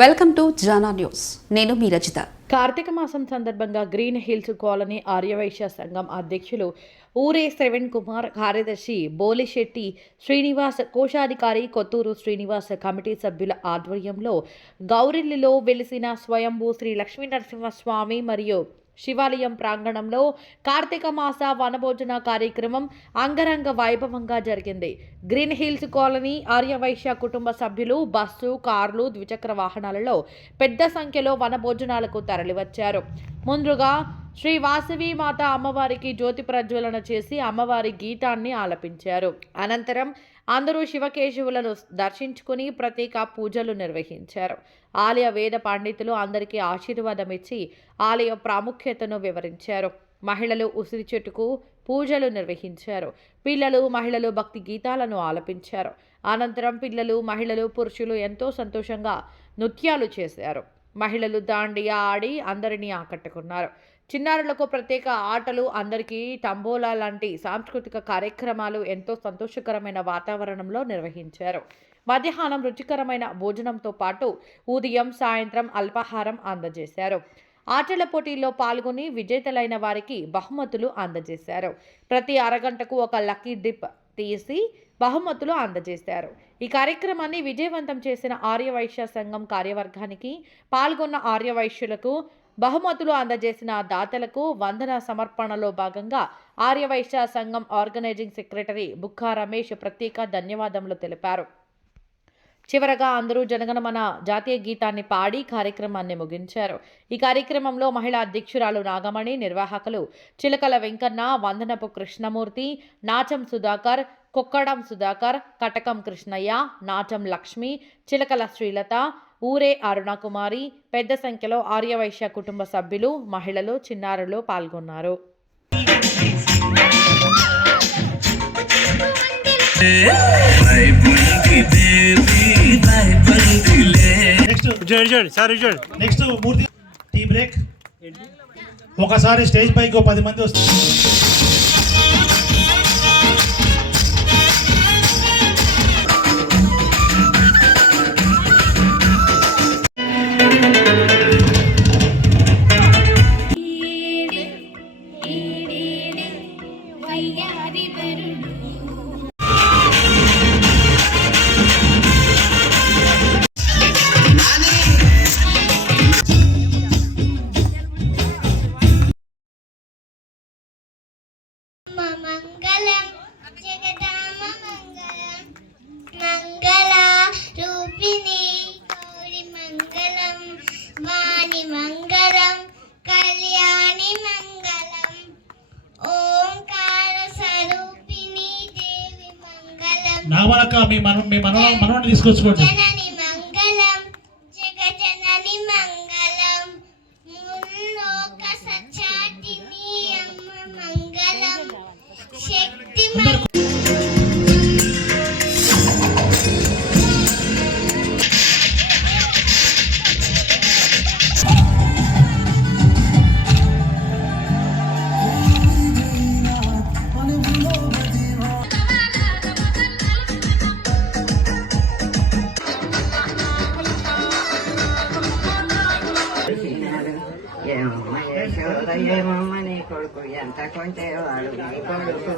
Welcome to Jana news. నేను మీ రచిత. కార్తీక మాసం సందర్భంగా గ్రీన్ హిల్స్ కాలనీ ఆర్యవైశ్య సంఘం అధ్యక్షులు ఊరే శ్రవణ్ కుమార్, కార్యదర్శి బోలిశెట్టి శ్రీనివాస్, కోశాధికారి కొత్తూరు శ్రీనివాస్ కమిటీ సభ్యుల ఆధ్వర్యంలో గౌరిల్లిలో వెలిసిన స్వయంభూ శ్రీ లక్ష్మీ నరసింహస్వామి మరియు శివాలయం ప్రాంగణంలో కార్తీక మాస వనభోజన కార్యక్రమం అంగరంగ వైభవంగా జరిగింది. గ్రీన్ హిల్స్ కాలనీ ఆర్యవైశ్య కుటుంబ సభ్యులు బస్సు, కార్లు, ద్విచక్ర వాహనాలలో పెద్ద సంఖ్యలో వనభోజనాలకు తరలివచ్చారు. ముందుగా శ్రీ వాసవి మాత అమ్మవారికి జ్యోతి ప్రజ్వలన చేసి అమ్మవారి గీతాన్ని ఆలపించారు. అనంతరం అందరూ శివకేశవులను దర్శించుకుని ప్రత్యేక పూజలు నిర్వహించారు. ఆలయ వేద పండితులు అందరికీ ఆశీర్వాదం ఇచ్చి ఆలయ ప్రాముఖ్యతను వివరించారు. మహిళలు ఉసిరి చెట్టుకు పూజలు నిర్వహించారు. పిల్లలు, మహిళలు భక్తి గీతాలను ఆలపించారు. అనంతరం పిల్లలు, మహిళలు, పురుషులు ఎంతో సంతోషంగా నృత్యాలు చేశారు. మహిళలు దాండియా ఆడి అందరినీ ఆకట్టుకున్నారు. చిన్నారులకు ప్రత్యేక ఆటలు, అందరికీ తంబోలా లాంటి సాంస్కృతిక కార్యక్రమాలు ఎంతో సంతోషకరమైన వాతావరణంలో నిర్వహించారు. మధ్యాహ్నం రుచికరమైన భోజనంతో పాటు ఉదయం, సాయంత్రం అల్పాహారం అందజేశారు. ఆటల పోటీల్లో పాల్గొని విజేతలైన వారికి బహుమతులు అందజేశారు. ప్రతి అరగంటకు ఒక లక్కీ డిప్ తీసి బహుమతులు అందజేశారు. ఈ కార్యక్రమాన్ని విజయవంతం చేసిన ఆర్యవైశ్య సంఘం కార్యవర్గానికి, పాల్గొన్న ఆర్యవైశ్యులకు, బహుమతులు అందజేసిన దాతలకు వందన సమర్పణలో భాగంగా ఆర్యవైశ్య సంఘం ఆర్గనైజింగ్ సెక్రటరీ బుక్కా రమేష్ ప్రత్యేక ధన్యవాదములు తెలిపారు. చివరగా అందరూ జనగణమన జాతీయ గీతాన్ని పాడి కార్యక్రమాన్ని ముగించారు. ఈ కార్యక్రమంలో మహిళా అధ్యక్షురాలు నాగమణి, నిర్వాహకులు చిలకల వెంకన్న, వందనపు కృష్ణమూర్తి, నాచం సుధాకర్, కొక్కడం సుధాకర్, కటకం కృష్ణయ్య, నాచం లక్ష్మి, చిలకల శ్రీలత, ఊరే అరుణకుమారి, పెద్ద సంఖ్యలో ఆర్యవైశ్య కుటుంబ సభ్యులు, మహిళలు, చిన్నారులు పాల్గొన్నారు. నెక్స్ట్ మూర్తి టీ బ్రేక్. ఒకసారి స్టేజ్ పైకి 10 మంది వస్తారు. మంగళం జగదామ మంగళం మంగళ రూపిణి గౌరి మంగళం వాణి మంగళం కళ్యాణి మంగళం ఓంకార స్వరూపిణి దేవి మంగళం. నామలక మీ మనవని తీసుకొచ్చుకోండి. జనని మంగళం జగజనని మంగళం ముల్లోక సచాటిని అమ్మ మంగళం శక్తి ఏమమ్మని కొడుకు ఎంత కొంటేవాడు నీ కొడుకు,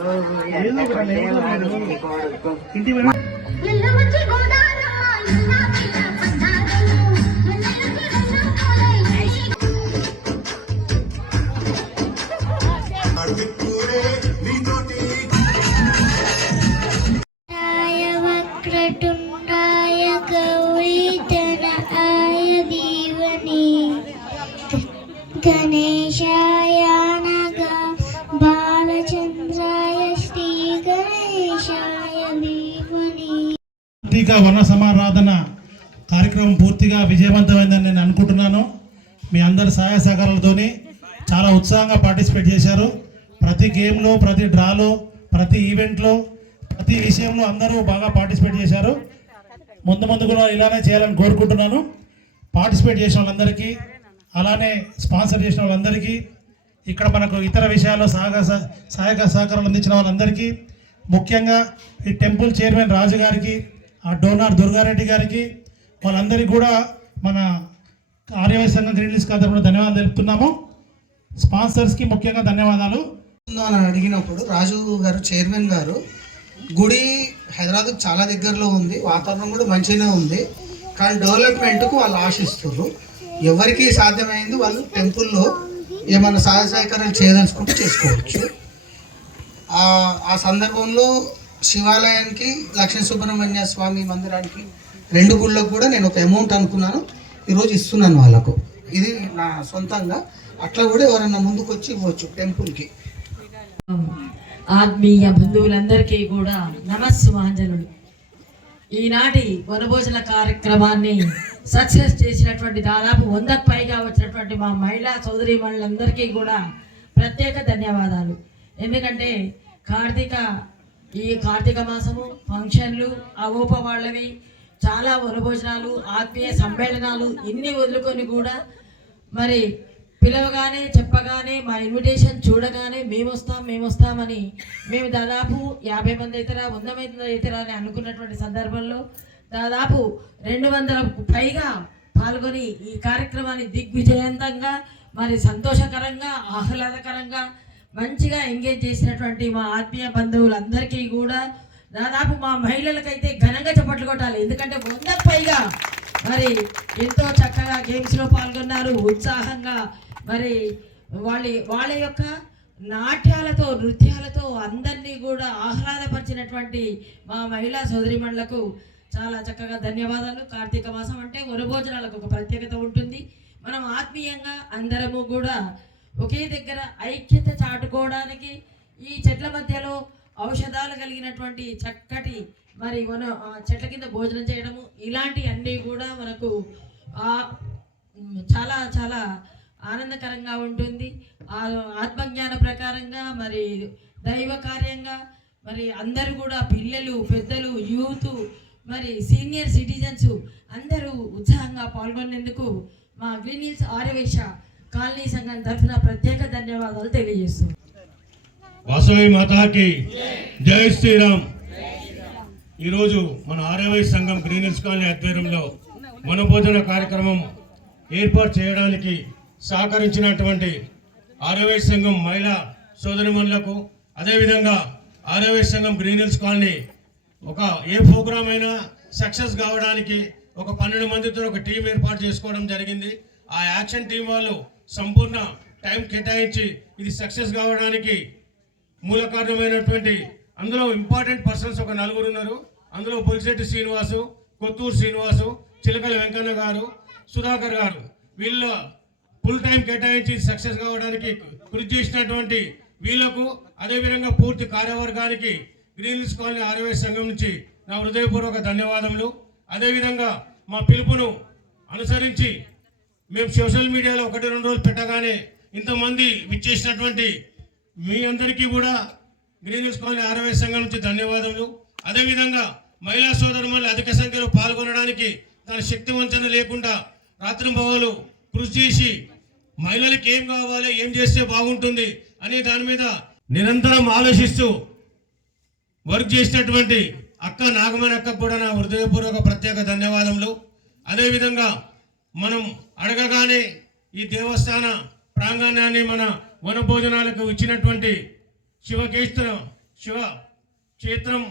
ఎంత కొంటేవాడు నీ కొడుకు. వక్రతుండాయ గౌరీధర ఆయ దీవని గణేశాయ నగ బాలచంద్రాయ శ్రీ గణేశాయ దీవని. కార్తీక వన సమారాధన కార్యక్రమం పూర్తిగా విజయవంతమైందని నేను అనుకుంటున్నాను. మీ అందరి సహాయ సహకారాలతోని చాలా ఉత్సాహంగా పార్టిసిపేట్ చేశారు. ప్రతి గేమ్లో, ప్రతి డ్రాలో, ప్రతి ఈవెంట్లో, ప్రతి విషయంలో అందరూ బాగా పార్టిసిపేట్ చేశారు. ముందు కూడా ఇలానే చేయాలని కోరుకుంటున్నాను. పార్టిసిపేట్ చేసిన వాళ్ళందరికీ, అలానే స్పాన్సర్ చేసిన వాళ్ళందరికీ, ఇక్కడ మనకు ఇతర విషయాల్లో సహాయక సహకారాలు అందించిన వాళ్ళందరికీ, ముఖ్యంగా ఈ టెంపుల్ చైర్మన్ రాజు గారికి, ఆ డోనార్ దుర్గారెడ్డి గారికి, వాళ్ళందరికీ కూడా మన ఆర్యవైశ్య సంఘం గ్రీన్ హిల్స్ తరపున ధన్యవాదాలు తెలుపుతున్నాము. స్పాన్సర్స్కి ముఖ్యంగా ధన్యవాదాలు. అని అడిగినప్పుడు రాజు గారు చైర్మన్ గారు గుడి హైదరాబాద్ చాలా దగ్గరలో ఉంది, వాతావరణం కూడా మంచిగానే ఉంది, కానీ డెవలప్మెంట్కు వాళ్ళు ఆశిస్తున్నారు. ఎవరికి సాధ్యమైంది వాళ్ళు టెంపుల్లో ఏమైనా సహాయ సహకారాలు చేయదలుచుకుంటే చేసుకోవచ్చు. ఆ సందర్భంలో శివాలయానికి లక్ష్మీ సుబ్రహ్మణ్య స్వామి మందిరానికి 2 గుళ్ళకు కూడా నేను ఒక అమౌంట్ అనుకున్నాను, ఈరోజు ఇస్తున్నాను వాళ్ళకు. ఇది నా సొంతంగా. అట్లా కూడా ఎవరన్నా ముందుకు వచ్చి ఇవ్వచ్చు టెంపుల్కి. ఆత్మీయ బంధువులందరికీ కూడా నమస్సుమాంజనుడు. ఈనాటి వనభోజన కార్యక్రమాన్ని సక్సెస్ చేసినటువంటి దాదాపు 100కు పైగా వచ్చినటువంటి మా మహిళా సోదరీమణులందరికీ కూడా ప్రత్యేక ధన్యవాదాలు. ఎందుకంటే ఈ కార్తీక మాసము ఫంక్షన్లు అవోప వాళ్ళవి చాలా వనభోజనాలు ఆత్మీయ సమ్మేళనాలు ఇన్ని వదులుకొని కూడా మరి పిలవగానే చెప్పగానే మా ఇన్విటేషన్ చూడగానే మేము వస్తామని మేము దాదాపు 50 మంది అవుతారా 100 మంది అవుతారా అని అనుకున్నటువంటి సందర్భంలో దాదాపు 200కు పైగా పాల్గొని ఈ కార్యక్రమాన్ని దిగ్విజయంతంగా మరి సంతోషకరంగా ఆహ్లాదకరంగా మంచిగా ఎంగేజ్ చేసినటువంటి మా ఆత్మీయ బంధువులందరికీ కూడా దాదాపు మా మహిళలకైతే ఘనంగా చప్పట్లు కొట్టాలి. ఎందుకంటే 100కు పైగా మరి ఎంతో చక్కగా గేమ్స్లో పాల్గొన్నారు, ఉత్సాహంగా మరి వాళ్ళ యొక్క నాట్యాలతో నృత్యాలతో అందరినీ కూడా ఆహ్లాదపరిచినటువంటి మా మహిళా సోదరిమణులకు చాలా చక్కగా ధన్యవాదాలు. కార్తీక మాసం అంటే వనభోజనాలకు ఒక ప్రత్యేకత ఉంటుంది. మనం ఆత్మీయంగా అందరము కూడా ఒకే దగ్గర ఐక్యత చాటుకోవడానికి ఈ చెట్ల మధ్యలో ఔషధాలు కలిగినటువంటి చక్కటి మరి చెట్ల కింద భోజనం చేయడము ఇలాంటి అన్నీ కూడా మనకు చాలా చాలా ఆనందకరంగా ఉంటుంది. ఆత్మజ్ఞాన ప్రకారంగా మరి దైవ కార్యంగా మరి అందరూ కూడా పిల్లలు పెద్దలు యూత్ మరి సీనియర్ సిటిజన్స్ అందరూ ఉత్సాహంగా పాల్గొనేందుకు మా గ్రీన్ హిల్స్ ఆర్యవైశ్య కాలనీ సంఘం తరఫున ప్రత్యేక ధన్యవాదాలు తెలియజేస్తున్నాం. వాసవి మాతాకి జై శ్రీరామ్. ఈరోజు మన ఆర్యవైశ్య సంఘం గ్రీన్ హిల్స్ కాలనీ ఆధ్వర్యంలో వనభోజన కార్యక్రమం ఏర్పాటు చేయడానికి సహకరించినటువంటి ఆర్యవైశ్య సంఘం మహిళా సోదరిమణులకు, అదేవిధంగా ఆర్యవైశ్య సంఘం గ్రీన్ హిల్స్ కాలనీ ఒక ఏ ప్రోగ్రామ్ అయినా సక్సెస్ కావడానికి ఒక 12 మందితో ఒక టీం ఏర్పాటు చేసుకోవడం జరిగింది. ఆ యాక్షన్ టీం వాళ్ళు సంపూర్ణ టైం కేటాయించి ఇది సక్సెస్ కావడానికి మూల కారణమైనటువంటి అందులో ఇంపార్టెంట్ పర్సన్స్ ఒక 4 ఉన్నారు. అందులో బొలిశెట్టి శ్రీనివాసు, కొత్తూరు శ్రీనివాసు, చిలకల వెంకన్న గారు, సుధాకర్ గారు, వీళ్ళ ఫుల్ టైం కేటాయించి సక్సెస్ కావడానికి కృషి చేసినటువంటి వీళ్లకు, అదేవిధంగా పూర్తి కార్యవర్గానికి గ్రీన్ హిల్స్ కాలనీ ఆర్యవైశ్య సంఘం నుంచి నా హృదయపూర్వక ధన్యవాదములు. అదేవిధంగా మా పిలుపును అనుసరించి మేము సోషల్ మీడియాలో 1-2 రోజులు పెట్టగానే ఇంతమంది విచ్చేసినటువంటి మీ అందరికీ కూడా గ్రీన్ హిల్స్ కాలనీ ఆర్యవైశ్య సంఘం నుంచి ధన్యవాదములు. అదేవిధంగా మహిళా సోదరులు అధిక సంఖ్యలో పాల్గొనడానికి తన శక్తి వంచన లేకుండా రాత్రింబవలు కృషి చేసి మహిళలకు ఏం కావాలి, ఏం చేస్తే బాగుంటుంది అనే దాని మీద నిరంతరం ఆలోచిస్తూ వర్క్ చేసినటువంటి అక్క నాగమణి అక్కకు కూడా నా హృదయపూర్వక ప్రత్యేక ధన్యవాదములు. అదేవిధంగా మనం అడగగానే ఈ దేవస్థాన ప్రాంగణాన్ని మన వనభోజనాలకు ఇచ్చినటువంటి శివ క్షేత్రం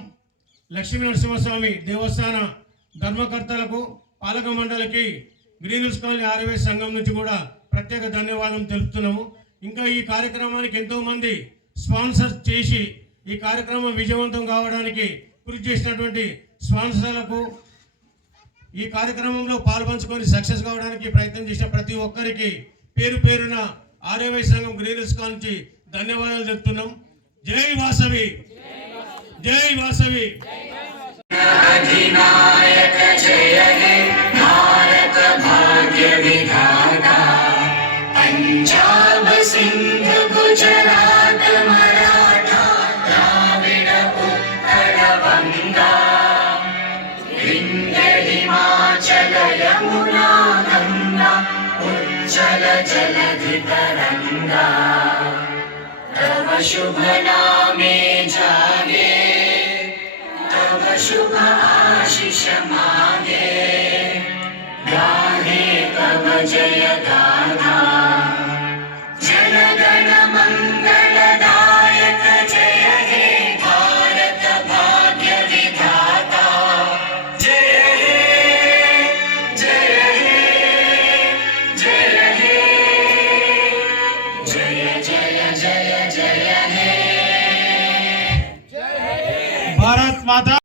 లక్ష్మీ నరసింహస్వామి దేవస్థాన ధర్మకర్తలకు, పాలక మండలికి గ్రీన్ హిల్స్ కాలనీ ఆర్యవైశ్య సంఘం నుంచి కూడా ప్రత్యేక ధన్యవాదం తెలుపుతున్నాము. ఇంకా ఈ కార్యక్రమానికి ఎంతోమంది స్పాన్సర్ చేసి ఈ కార్యక్రమం విజయవంతం కావడానికి కృషి చేసినటువంటి స్పాన్సర్లకు, ఈ కార్యక్రమంలో పాల్పంచుకొని సక్సెస్ కావడానికి ప్రయత్నం చేసిన ప్రతి ఒక్కరికి పేరు పేరున ఆర్యవైశ్య సంఘం గ్రీన్ హిల్స్ కాలనీ నుంచి ధన్యవాదాలు చెప్తున్నాం. జై వాసవి, జై వాసవి. అధినాయక జయ హే భారత భాగ్య విధాత, పంజాబ్ సింధ్ గుజరాత్ మరాఠా ద్రావిడ ఉత్తర వంగా, వింధ్య హిమాచల యమునా గంగా ఉజ్జల జలధి तरंगा, तव शुभ नामे जागे, तव शुभ आशीष मांगे, गाहे तव जय गाथा जनगण मंगलदायक जय हे भारत भाग्य विधाता जय हे जय हे जय हे जय जय जय जय हे भारत माता